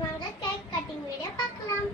வாங்க cake cutting video பார்க்கலாம்.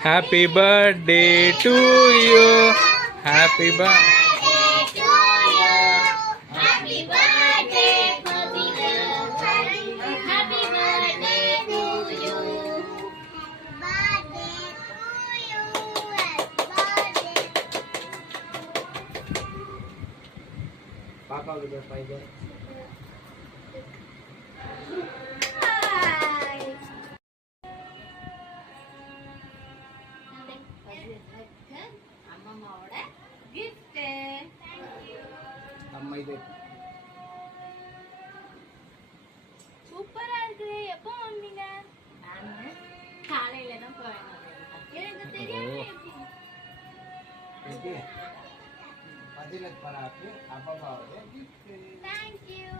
Happy birthday to you. Happy birthday. Happy birthday to you. Happy birthday to you. Birthday to you. Birthday. Papa will find it. அம்மாவோட gift. அம்மா இது சூப்பரா இருக்கு. எப்போ வந்தீங்க? நான் காலையில தான் போறேன். எனக்கு தெரியாது. இது பதிலத் பராக்கு அப்பா गिफ्ट. Thank you.